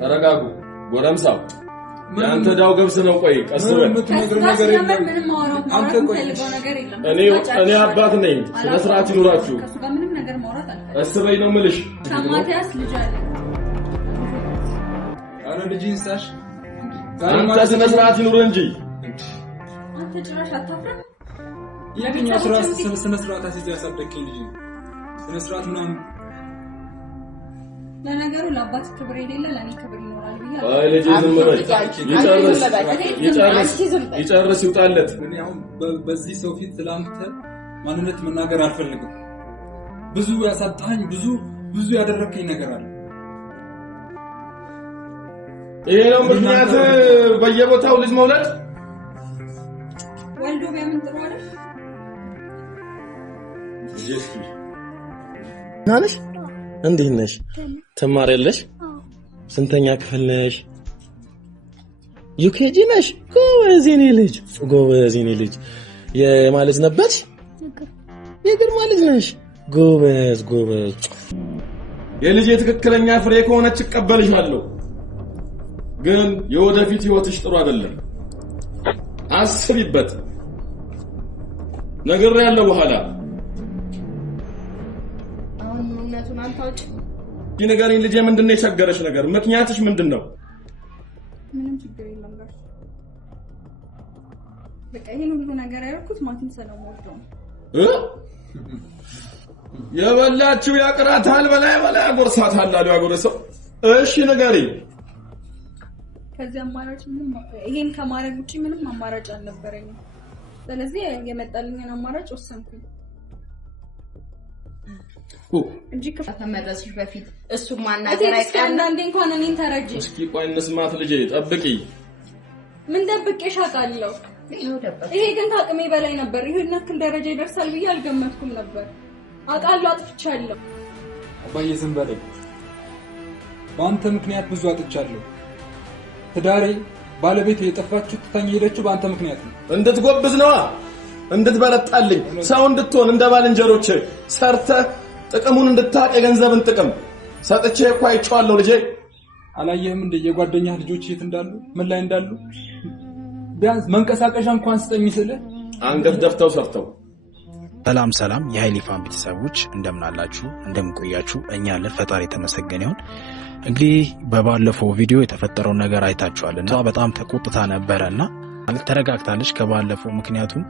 ተረጋጉ ጎረምሳው ያንተ ዳው ገብስ ነው ቆይ ቀስበ እኔ አባት ነኝ ስለ ስርዓት ይኑራችሁ ቀስበይ ነው ምልሽ ማቲያስ ልጅ አለ አረ ልጅን ሳሽ አንተ ስለ ስርዓት ይኑር እንጂ አንተ ጭራሽ አታፍረም የትኛው ስነ ስርዓት አስይዘህ ያሳደግከኝ ልጅ ስነ ስርዓት ምናምን ለነገሩ ለአባት ክብር የሌለ ለኔ ክብር ይኖራል ብዬ አይ ልጅ ዝም በል ይጨርስ ይውጣለት እኔ አሁን በዚህ ሰው ፊት ስላንተ ማንነት መናገር አልፈልግም ብዙ ያሳጣኝ ብዙ ያደረከኝ ነገር አለ ይሄ ነው ምክንያት በየቦታው ልጅ መውለድ ወልዶ በምን ጥሩ አይደል ጀስቲ ናነሽ እንዴት ነሽ ተማሪያለሽ ስንተኛ ክፍል ነሽ ዩኬጂ ነሽ ጎበዝ የኔ ልጅ የማለት ነበር የግርማ ልጅ ነሽ ጎበዝ የልጅ ትክክለኛ ፍሬ ከሆነች እቀበልሻለሁ ግን የወደፊት ህይወትሽ ጥሩ አይደለም አስቢበት ነገር ያለው በኋላ አሁን ምንነቱን አንታውጭ ይነገሪኝ ልጄ ምንድነው የቸገረሽ ነገር ምክንያትሽ ምንድነው ምንም ችግር የለም ጋር በቃ ይሄን ሁሉ ነገር ያልኩት ማቲን ሰላም ወርዶ የበላችሁ ያቅራታል በላይ ጎርሳታል አሉ ያጎረሰው እሺ ንገሪኝ ከዚህ አማራጭ ምንም ይሄን ከማረግ ውጪ ምንም አማራጭ አልነበረኝም ስለዚህ የመጣልኝን አማራጭ ወሰንኩኝ እንጂ ከተመረስሽ በፊት እሱ ማናገር አይቀርም አንዴ እንኳን እኔን ተረጂ እስኪ ቆይ እንስማት ልጄ ጠብቂ ምን ደብቄሽ አውቃለሁ ይሄ ግን ከአቅሜ በላይ ነበር ይሄን ያክል ደረጃ ይደርሳል ብዬ አልገመትኩም ነበር አውቃለሁ አጥፍቻለሁ አባዬ ዝም በለኝ በአንተ ምክንያት ብዙ አጥቻለሁ ትዳሬ ባለቤት የጠፋችው ትታኝ ሄደችው በአንተ ምክንያት ነው እንድትጎብዝ ነው እንድትበረጣልኝ ሰው እንድትሆን እንደ ባልንጀሮች ሰርተ ጥቅሙን እንድታቅ የገንዘብን ጥቅም ሰጥቼ እኮ አይቻለሁ ልጄ አላየህም እንደ የጓደኛ ልጆች የት እንዳሉ ምን ላይ እንዳሉ ቢያንስ መንቀሳቀሻ እንኳን ስጠኝ ስለ አንገት ደፍተው ሰርተው ሰላም የኃይሊፋን ቤተሰቦች እንደምን አላችሁ እንደምን ቆያችሁ እኛ አለን ፈጣሪ ተመሰገነ ይሁን እንግዲህ በባለፈው ቪዲዮ የተፈጠረው ነገር አይታችኋልና በጣም ተቆጥታ ነበርና ተረጋግታለች ከባለፈው ምክንያቱም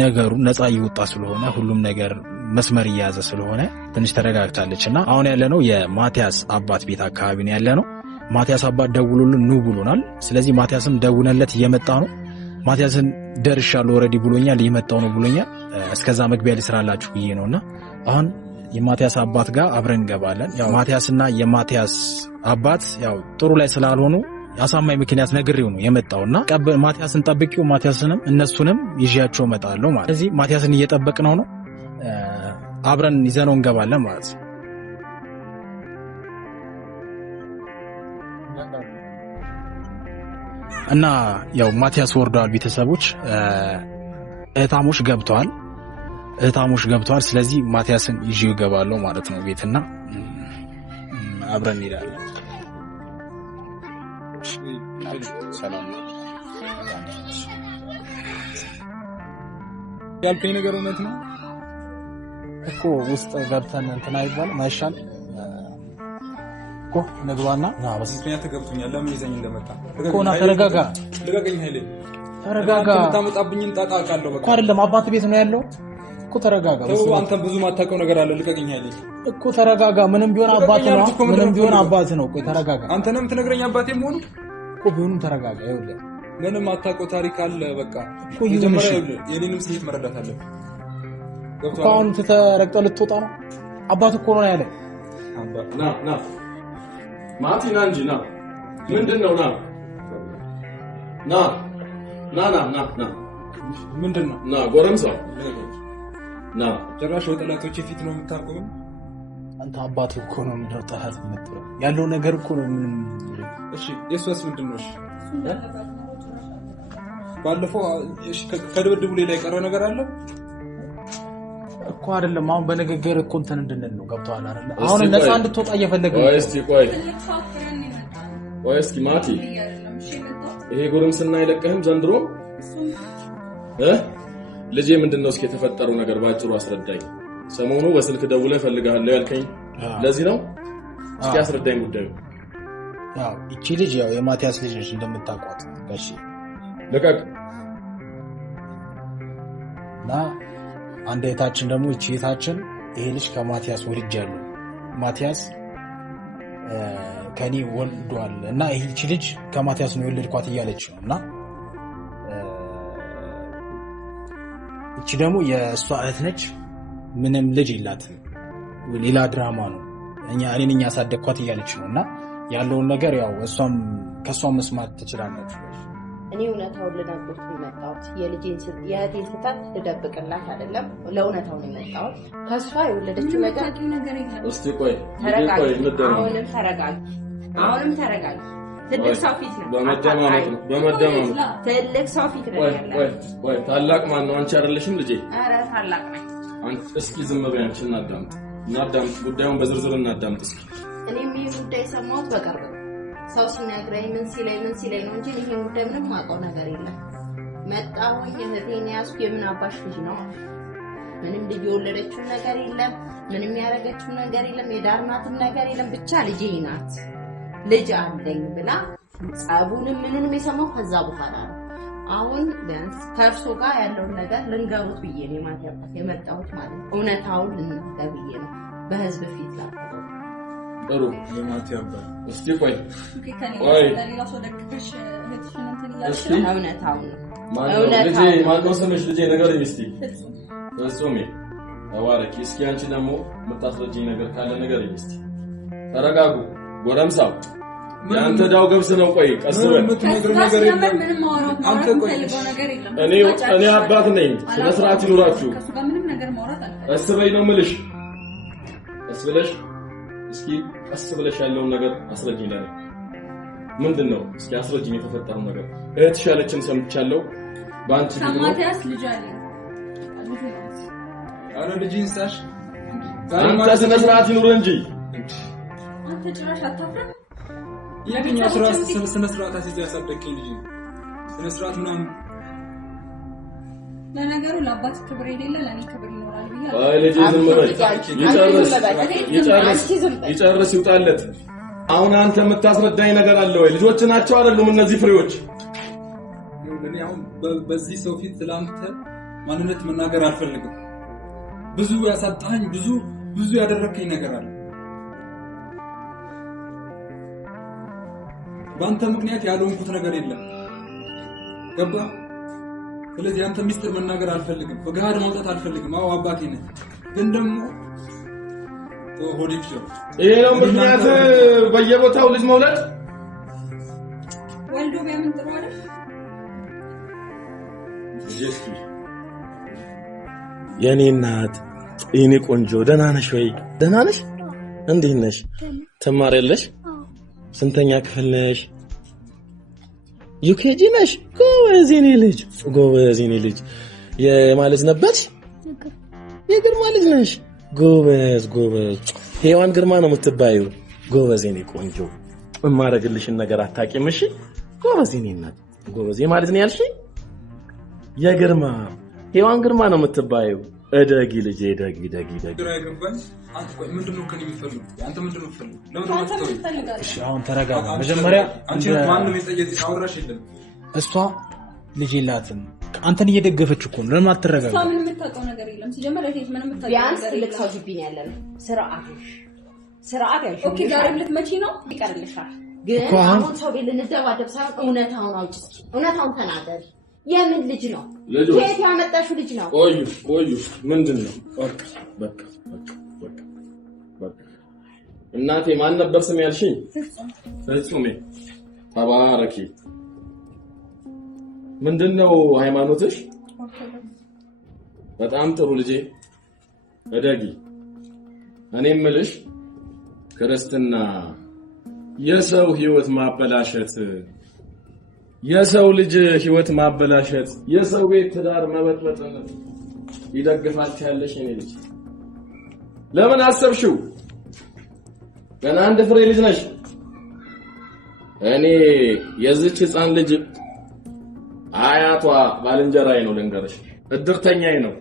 ነገሩ ነፃ ይወጣ ስለሆነ ሁሉም ነገር መስመር ያያዘ ስለሆነ ትንሽ ተረጋግታለችና አሁን ያለነው የማቲያስ አባት ቤት አካባቢ ነው ያለነው ማቲያስ አባት ደውሎልን ኑ ብሎናል ስለዚህ ማቲያስም ደውነለት እየመጣ ነው ማቲያስን ደርሻለሁ ኦሬዲ ብሎኛል እየመጣው ነው ብሎኛል እስከዛ መግቢያ ሊስራላችሁ ብዬ ነውና አሁን የማቲያስ አባት ጋር አብረን እንገባለን ያው ማቲያስና የማቲያስ አባት ያው ጥሩ ላይ ስላልሆኑ ያሳማኝ ምክንያት ነግሬው ነው የመጣውና ማቲያስን ጠብቂው ማቲያስንም እነሱንም ይዣቸው መጣለው ማለት ስለዚህ ማቲያስን እየጠበቅነው ነው አብረን ይዘነው እንገባለን ማለት ነው እና ያው ማቲያስ ወርዷል ቤተሰቦች እህታሞች ገብተዋል ስለዚህ ማቲያስን ይዤው ይገባለው ማለት ነው ቤትና አብረን እንሄዳለን ሰላም ያልከኝ ነገር እውነት ነው እኮ ውስጥ ገብተን እንትና አይባልም አይሻል እኮ ነግባና ምክንያት ገብቶኛል ለምን ይዘኝ እንደመጣ እኮ ና ተረጋጋ ልቀቀኝ ኃይሌ ተረጋጋ ታመጣብኝን ጣጣ አውቃለሁ በቃ አይደለም አባት ቤት ነው ያለው እኮ ተረጋጋ አንተ ብዙ ማታውቀው ነገር አለ ልቀቀኝ ኃይሌ እኮ ተረጋጋ ምንም ቢሆን አባት ነው ቆይ ተረጋጋ አንተንም ትነግረኝ አባቴ መሆኑ እኮ ቢሆንም ተረጋጋ ይኸውልህ ምንም አታውቀው ታሪክ አለ በቃ እኮ ይዘመረ የኔንም ስሜት መረዳት አለ እኮ አሁን ተረግጠው ልትወጣ ነው አባት እኮ ነው ያለ ና ማቲና እንጂ ና ምንድነው ና ምንድነው ና ጎረምሳ ና ጭራሽ ወጣላቶች ፊት ነው የምታቆመው አንተ አባት እኮ ነው እንደወጣህ የምትለው ያለው ነገር እኮ ነው ምንም እሺ የሷስ ምንድነው እሺ ባለፈው እሺ ከድብድቡ ላይ ቀረ ነገር አለ እኮ አይደለም አሁን በንግግር እኮ እንትን እንድንል ነው ገብቷል አይደል አሁን ነፃ እንድትወጣ እየፈለገ ነው እስቲ ቆይ ወይስ ማቲ ይሄ ጉርምስና አይለቀህም ዘንድሮ ልጄ ምንድነው እስኪ የተፈጠረው ነገር ባጭሩ አስረዳኝ ሰሞኑ በስልክ ደውለህ ፈልጋለሁ ያልከኝ ለዚህ ነው እስኪ አስረዳኝ ጉዳዩ ያው እቺ ልጅ ያው የማቲያስ ልጅ ነች እንደምታውቋት ጋሺ ለቀቅ እና አንድ እህታችን ደግሞ እቺ እህታችን ይሄ ልጅ ከማቲያስ ወልጃለሁ ማቲያስ ከኔ ወልዷል እና ይህቺ ልጅ ከማቲያስ ነው የወለድኳት እያለች ነው እና እቺ ደግሞ የእሷ እህት ነች ምንም ልጅ የላትም ሌላ ድራማ ነው እኔን ያሳደግኳት እያለች ነው እና ያለውን ነገር ያው እሷም ከሷም መስማት ትችላለች እኔ እውነታውን ልነግርህ የመጣሁት የልጄን የእህቴን ስህተት ልደብቅላት አይደለም ለእውነታው ነው የመጣሁት ከሷ የወለደችው ነገር እስቲ ቆይ አሁንም ተረጋጊ ትልቅ ሰው ፊት ነው በመደማመጥ ትልቅ ሰው ፊት ነው ወይ ታላቅ ማን ነው አንቺ አይደለሽም ልጄ ኧረ ታላቅ ነኝ አንቺ እስኪ ዝም በይ አንቺ እናዳምጥ ጉዳዩን በዝርዝር እናዳምጥ እስኪ እኔም ይሄ ጉዳይ ሰማሁት በቅርብ ሰው ሲነግረኝ ምን ሲለኝ ነው እንጂ ይሄ ጉዳይ ምንም ማውቀው ነገር የለም መጣሁኝ እህቴን ያዝኩ የምን አባሽ ልጅ ነው ምንም ልጅ የወለደችው ነገር የለም ምንም ያረገችው ነገር የለም የዳርናትም ነገር የለም ብቻ ልጄ ናት ልጅ አለኝ ብላ ጸቡንም ምንንም የሰማው ከዛ በኋላ ነው አሁን ቢያንስ ከእርሱ ጋር ያለውን ነገር ልንገሩት ብዬ ነው የማታውቁት የመጣሁት ማለት ነው እውነታውን ልንገር ብዬ ነው በህዝብ ፊት ላይ ጥሩ ለማታውቁ እስቲ ቆይ ለሌላ ሰው ደግፈሽ እህትሽን እንትን እያልሽ እውነታውን ልጄ ማነው ስምሽ ልጄ ንገረኝ እስቲ ፍጹሜ ተባረኪ እስኪ አንቺ ደግሞ የምታስረጂኝ ነገር ካለ ንገረኝ እስቲ ተረጋጉ ጎረምሳው ያንተ ዳው ገብስ ነው ቆይ ቀስ በል እኔ አባት ነኝ ስለ ስርዓት ይኖራችሁ ቀስ በይ ነው የምልሽ ቀስ ብለሽ እስኪ ቀስ ብለሽ ያለውን ነገር አስረጂኝ ለኔ ምንድነው እስኪ አስረጂኝ የተፈጠረው ነገር እህትሽ ያለችን ሰምቻለሁ ባንቺ ማቲያስ ልጅ አለ አረ ልጅ እንሳሽ አንተ ስነ ስርዓት ይኑር እንጂ አንተ ጭራሽ አታፍረም የትኛው ስነ ስርዓት አስይዘህ ያሳደግከኝ ልጅ ስነ ስርዓት ምናምን ለነገሩ ለአባት ክብር የሌለ ለኔ ክብር ይኖራል ብዬ አይ ልጅ ዝም በል ይጨርስ ይውጣለት አሁን አንተ የምታስረዳኝ ነገር አለ ወይ ልጆች ናቸው አይደሉም እነዚህ ፍሬዎች እኔ አሁን በዚህ ሰው ፊት ስላንተ ማንነት መናገር አልፈልግም ብዙ ያሳጣኝ ብዙ ያደረከኝ ነገር አለ ባንተ ምክንያት ያለውንኩት ነገር የለም ገባ ስለዚህ አንተ ሚስጥር መናገር አልፈልግም በጋድ ማውጣት አልፈልግም አው አባቴ ነህ ግን ደግሞ ሆዲክ ይሄ ነው ምክንያት በየቦታው ልጅ መውለድ ወልዶ በምን ጥሩ አይደል ጀስቲ የኔ እናት የኔ ቆንጆ ደህና ነሽ ወይ ደህና ነሽ እንዴት ነሽ ተማሪያለሽ ስንተኛ ክፍል ነሽ ዩኬጂ ነሽ ጎበዝ የኔ ልጅ የማለት ነበርሽ የግርማ ልጅ ነሽ ጎበዝ ሄዋን ግርማ ነው የምትባዩ ጎበዝ የኔ ቆንጆ እማረግልሽን ነገር አታውቂም እሺ ጎበዝ የኔ እናት ጎበዝ የማለት ነው ያልሽ የግርማ ሄዋን ግርማ ነው የምትባዩ እደጊ ልጅ እደጊ አንተ ቆይ ምንድነው ከኔ የሚፈልጉ አንተ ምንድነው የምትፈልጉ ለምን እሺ አሁን ተረጋጋ መጀመሪያ አንቺ ማንንም የጠየቀሽ አውራሽ የለም እሷ ልጅ የላትም አንተን እየደገፈች እኮ ነው ለምን አትረጋጋ ምን የምታውቀው ነገር የለም ሲጀመር እቴት ምንም የምታውቀው ቢያንስ ልክ ሰው ግቢ ነው ያለነው ስርዓት ያልሽ ኦኬ ዛሬም ልትመጪ ነው ይቀርልሻል ግን አሁን ሰው ቤት ልንደባደብ ሳይሆን እውነታውን አውጪ እስኪ እውነታውን ተናገሪ የምን ልጅ ነው ከየት ያመጣሽው ልጅ ነው ቆዩ ምንድነው በቃ እናቴ ማን ነበር ስም ያልሽኝ ፍጹሜ ተባረኪ ምንድነው ሃይማኖትሽ በጣም ጥሩ ልጄ እደጊ እኔ የምልሽ ክርስትና የሰው ህይወት ማበላሸት የሰው ልጅ ህይወት ማበላሸት የሰው ቤት ትዳር መበጥበጥ ይደግፋል ያለሽ እኔ ልጅ ለምን አሰብሽው ገና አንድ ፍሬ ልጅ ነሽ እኔ የዚች ህፃን ልጅ አያቷ ባልንጀራዬ ነው ልንገርሽ እድርተኛዬ ነው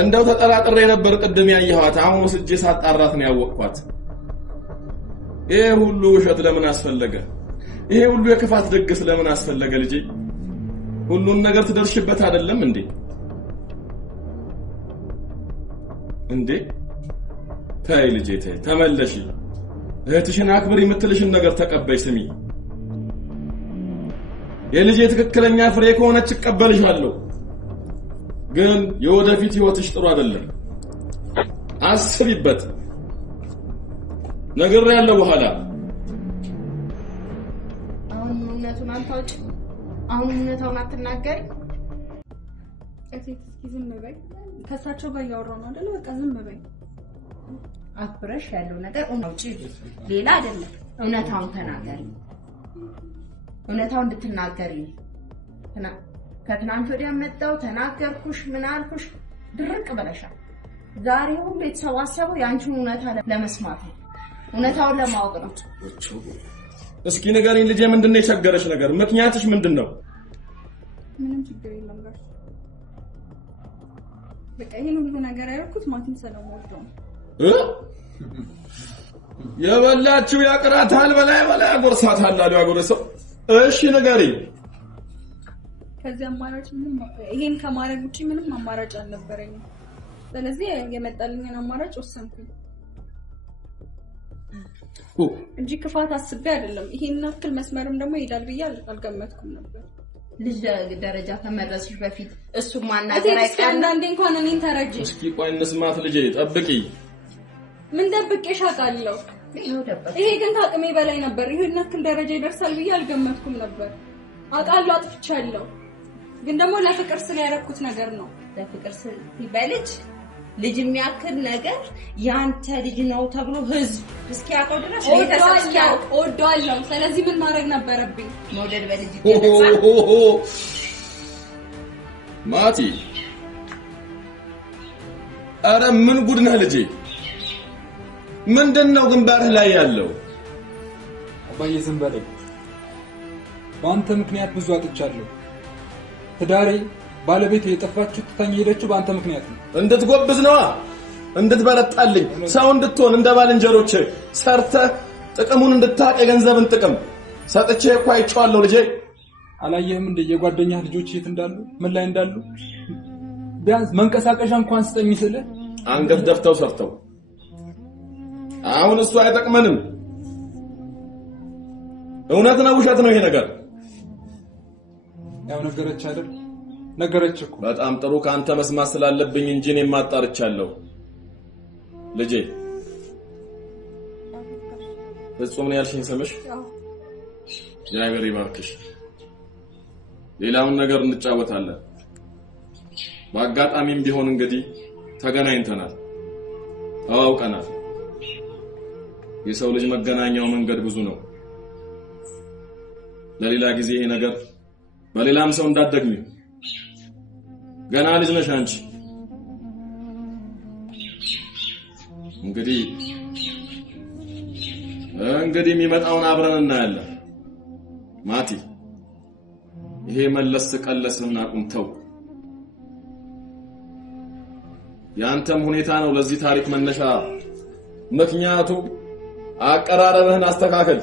እንደው ተጠራጥሬ ነበር ቅድም ያየኋት አሁን ወስጄ ሳጣራት ነው ያወቅኳት ይሄ ሁሉ ውሸት ለምን አስፈለገ ይሄ ሁሉ የክፋት ድግስ ለምን አስፈለገ ልጄ ሁሉን ነገር ትደርሽበት አይደለም እንዴ ታይ ልጄ ታይ ተመለሺ እህትሽን አክብሪ የምትልሽን ነገር ተቀበይ ስሚ የልጄ ትክክለኛ ፍሬ ከሆነች እቀበልሻለሁ ግን የወደፊት ህይወትሽ ጥሩ አይደለም አስቢበት ነገር ያለው በኋላ አሁን እውነቱን አንታውጭ አሁን እውነታውን አትናገሪ እስኪ ዝም በይ ከሳቸው ጋር ያወራው ነው አይደል በቃ ዝም በይ አፍረሽ ያለው ነገር አውጪ ሌላ አይደለም እውነታውን ተናገሪ እውነታውን እንድትናገሪ ከትናንት ወዲያ መጣው ተናገርኩሽ ምን አልኩሽ ድርቅ ብለሻል ዛሬ ሁሉ የተሰባሰበው ያንቺን እውነታ ለመስማት ነው እውነታውን ለማወቅ ነው እስኪ ንገሪኝ ልጄ ምንድነው የቸገረሽ ነገር ምክንያትሽ ምንድነው ምንም ችግር የለም ጋር በቃ ይሄን ሁሉ ነገር ያደረኩት ማቲን ሰለሞን ነው የበላችሁ ያቅራታል በላይ ጎርሳታል አሉ ያጎረሰው እሺ ንገሪኝ ከዚህ አማራጭ ምንም ይሄን ከማረግ ውጪ ምንም አማራጭ አልነበረኝም ስለዚህ የመጣልኝን አማራጭ ወሰንኩኝ እንጂ ክፋት አስቤ አይደለም ይሄን አክል መስመርም ደግሞ ይሄዳል ብዬ አልገመትኩም ነበር ልጅ ደረጃ ከመድረስሽ በፊት እሱ ማናገር አይቀርም አንዳንዴ እንኳን እኔን ተረጂ እስኪ ቆይ እንስማት ልጄ ጠብቂ ምን ደብቄሽ አውቃለሁ ይሄ ግን ታቅሜ በላይ ነበር ይሄን አክል ደረጃ ይደርሳል ብዬ አልገመትኩም ነበር አውቃለሁ አጥፍቻለሁ ግን ደግሞ ለፍቅር ስለያረኩት ነገር ነው ለፍቅር ሲበልጅ ልጅ የሚያክል ነገር ያንተ ልጅ ነው ተብሎ ህዝብ እስኪያውቀው ድረስ ቤተሰብ እስኪያውቅ ወዷለው ስለዚህ ምን ማድረግ ነበረብኝ መውደድ በልጅ ይገለጻል ማቲ አረ ምን ጉድ ነህ ልጄ ምንድነው ግንባርህ ላይ ያለው አባዬ ዝም በለኝ በአንተ ምክንያት ብዙ አጥቻለሁ ትዳሬ ባለቤቴ የጠፋችው ትታኝ ሄደችው በአንተ ምክንያት ነው እንድትጎብዝ ነዋ እንድትበረታልኝ ሰው እንድትሆን እንደ ባልንጀሮች ሰርተ ጥቅሙን እንድታቅ የገንዘብን ጥቅም ሰጥቼ እኮ አይቼዋለሁ ልጄ አላየህም እንደ የጓደኛህ ልጆች የት እንዳሉ ምን ላይ እንዳሉ ቢያንስ መንቀሳቀሻ እንኳን ስጠኝ ስለ አንገት ደፍተው ሰርተው አሁን እሱ አይጠቅመንም እውነት ነው ውሸት ነው ይሄ ነገር ያው ነገረች አይደል ነገረች እኮ በጣም ጥሩ ካንተ መስማት ስላለብኝ እንጂ እኔ ማጣርቻለሁ ልጄ ፍጹም ነው ያልሽኝ ስምሽ እግዚአብሔር ይባርክሽ ሌላውን ነገር እንጫወታለን በአጋጣሚም ቢሆን እንግዲህ ተገናኝተናል አውቀናል የሰው ልጅ መገናኛው መንገድ ብዙ ነው ለሌላ ጊዜ ይሄ ነገር በሌላም ሰው እንዳትደግሚ ገና ልጅ ነሽ አንቺ እንግዲህ የሚመጣውን አብረን እናያለን ማቲ ይሄ መለስ ቀለስህን አቁምተው ያንተም ሁኔታ ነው ለዚህ ታሪክ መነሻ ምክንያቱ አቀራረብህን አስተካክል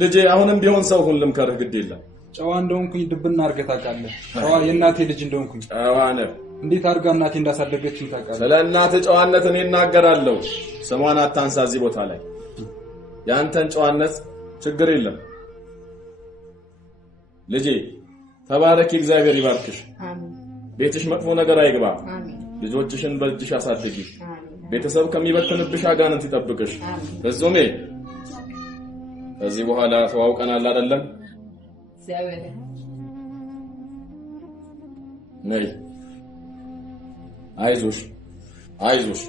ልጄ አሁንም ቢሆን ሰው ሁን ልምከርህ ግድ የለም ጨዋ እንደሆንኩኝ ድብና አርገህ ታውቃለህ ጨዋ የእናቴ ልጅ እንደሆንኩኝ ጨዋ ነህ እንዴት አርጋ እናቴ እንዳሳደገችኝ ታውቃለህ ስለ እናትህ ጨዋነት እኔ እናገራለሁ ስሟን አታንሳ እዚህ ቦታ ላይ ያንተን ጨዋነት ችግር የለም ልጄ ተባረኪ እግዚአብሔር ይባርክሽ አሜን ቤትሽ መጥፎ ነገር አይግባ አሜን ልጆችሽን በእጅሽ አሳድጊ ቤተሰብ ከሚበተንብሽ አጋንንት ይጠብቅሽ ፍጹሜ ከዚህ በኋላ ተዋውቀናል አይደለም እግዚአብሔር ነይ አይዞሽ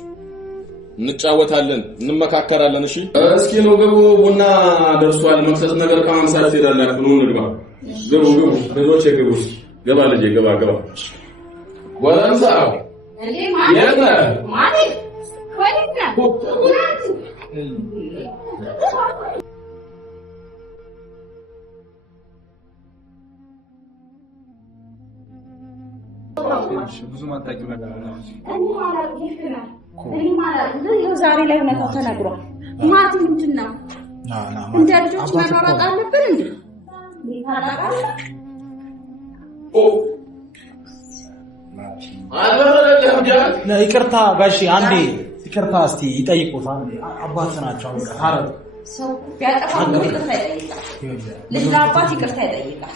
እንጫወታለን እንመካከራለን እሺ እስኪ ነው ግቡ ቡና ደርሷል መክሰስ ነገር ከማምሳት ትሄዳላችሁ ነው ንግባ ግቡ ልጆች ግቡ ገባ ልጄ ገባ ወላንሳው እንዴ ማለት ወዲና ብዙ ማታውቂው ነገር አለ። እኔ ማለት ነው ዛሬ ላይ እውነታው ተነግሯል። ማት ምንድን ነው እንደ ልጆች መሯሯጥ አለብን እንዴ? ይቅርታ ጋሺ አንዴ ይቅርታ እስቲ ይጠይቁታል። አባት ናቸው ሀረር ሰው ቢያጠፋ ይቅርታ ይጠይቃል። ልጅ ለአባት ይቅርታ ይጠይቃል።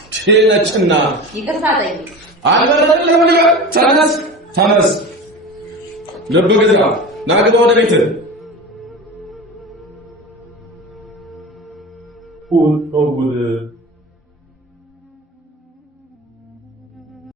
ነጭና ይቅርታ ይጠይቃል። ተነስ ልብ ግዛ ናግባ ወደ ቤትህ ቁል